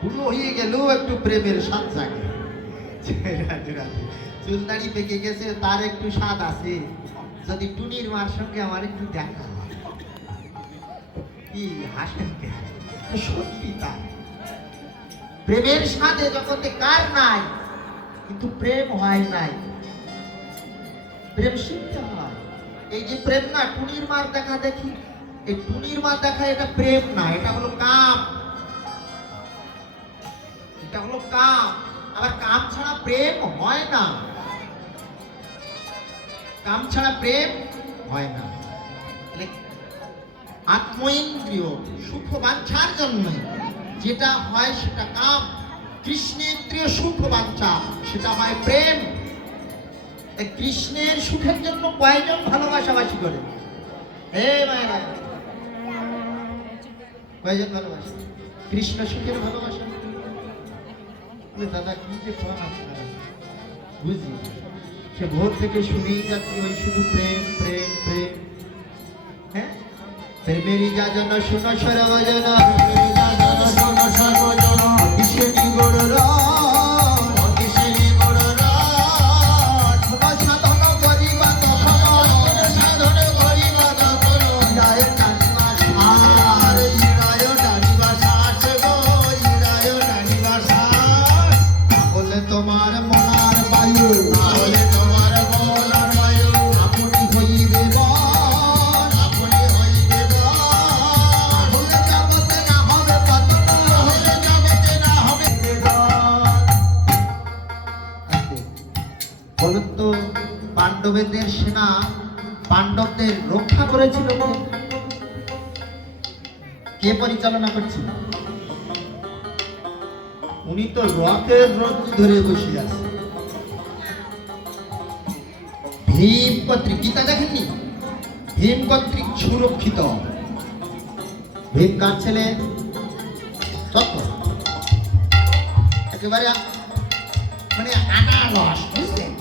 বুড়ো হয়ে গেলেও একটু প্রেমের স্বাদ জাগে। চুল দাড়ি পেকে গেছে, তার একটু স্বাদ আছে। যদি টুনির মার সঙ্গে আমার একটু দেখা হয়, কি হাসেন কে? সত্যি তাই, প্রেমের স্বাদে জগতে কার নাই, কিন্তু প্রেম হয় নাই। প্রেম শিখতে হয়। এই যে প্রেম না, টুনির মার দেখা দেখি, এই টুনির মার দেখা এটা প্রেম না, এটা হলো কাম। এটা হলো কাম। আবার কাম ছাড়া প্রেম হয় না। কাম ছাড়া প্রেম হয় না। আত্মেন্দ্রিয় সুখ বাঞ্ছার জন্য যেটা হয় সেটা কাম। কৃষ্ণেন্দ্রিয় সুখ বাঞ্ছা, সেটা হয় প্রেম। কৃষ্ণের সুখের জন্য কয়জন ভালোবাসাবাসি করে? হে মায়েরা, কয়জন ভালোবাসে? কৃষ্ণ সুখের ভালোবাসা। দাদা কি যে বুঝি, সে ভোর থেকে শুনেই যাচ্ছি ওই শুধু প্রেম প্রেম প্রেম। হ্যাঁ, প্রেমেরই যা জন শুনো সর্বজন, শোনো সর্বজন, কিসেরি গড় পাণ্ডবদের সেনা পাণ্ডবদের রক্ষা করেছিল কে পরিচালনা করছিল? উনি তো রথের রজ্জু ধরে বসে আছে। ভীম কর্তৃক, গীতা দেখেননি? ভীম কর্তৃক সুরক্ষিত। ভীম কার ছেলে? তত্ত্ব একেবারে মানে আনারস, বুঝলেন?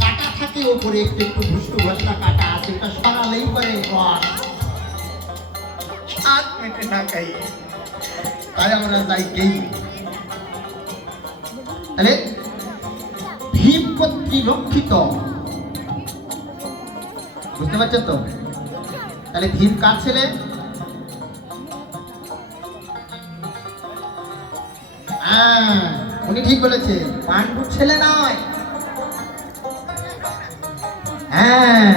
কাটা থাকে ওপরে, একটু একটু ভুষ্টু ভসলা কাটা আছে, এটা সরালেই পরে রস স্বাদ মেটে না খাই। তাই আমরা যাই গেই। তাহলে ভীম কর্তৃক রক্ষিত, বুঝতে পারছেন তো? তাহলে ভীম কার ছেলে? উনি ঠিক বলেছে, পাণ্ডুর ছেলে নয়। হ্যাঁ,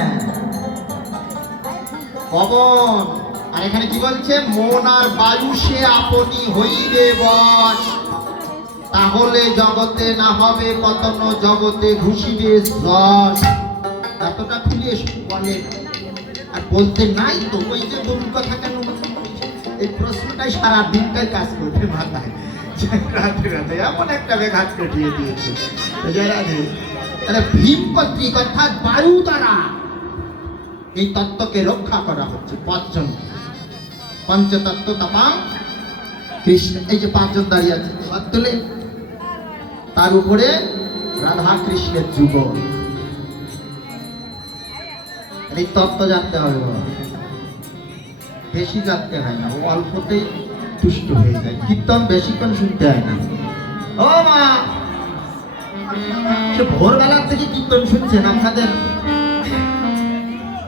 পবন। আর এখানে কি বলছে? মন আর বায়ু সে আপনি হইবে বশ, তাহলে জগতে না হবে পতন, জগতে ঘুষিবে যশ। এতটা খুলে বলে আর বলতে নাই তো, ওই যে বলুন কথা কেন? এই প্রশ্নটাই সারা দিনটাই কাজ করবে মাথায়। রাতে রাতে এমন একটা বেঘাত কাটিয়ে দিয়েছে। তাহলে ভীম কর্তৃক অর্থাৎ বায়ু দ্বারা এই তত্ত্বকে রক্ষা করা হচ্ছে। পাঁচজন পঞ্চতত্ত্ব তাপাং কৃষ্ণ, এই যে পাঁচজন দাঁড়িয়ে আছে তুলে, তার উপরে রাধা কৃষ্ণের যুগল। এই তত্ত্ব জানতে হবে, বেশি জানতে হয় না, ও অল্পতেই তুষ্ট হয়ে যায়। কীর্তন বেশিক্ষণ শুনতে হয় না। ও মা, ভোরবেলার থেকে কীর্তন শুনছেন আপনাদের।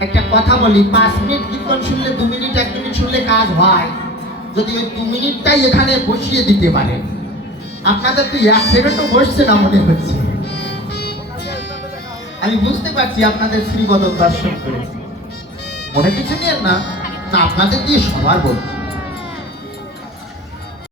একটা কথা বলি, 5 মিনিট কীর্তন শুনলে 2 মিনিট 1 মিনিট শুনলে কাজ হয়। যদি ওই 2 মিনিটটাই এখানে বসিয়ে দিতে পারে, আপনাদের তো 1 সেকেন্ডও বসছে না মনে হচ্ছে। আমি বুঝতে পারছি আপনাদের শ্রীবদন দর্শন করে, মনে কিছু নিয়ে না, আপনাদের দিয়ে সবার বলছি।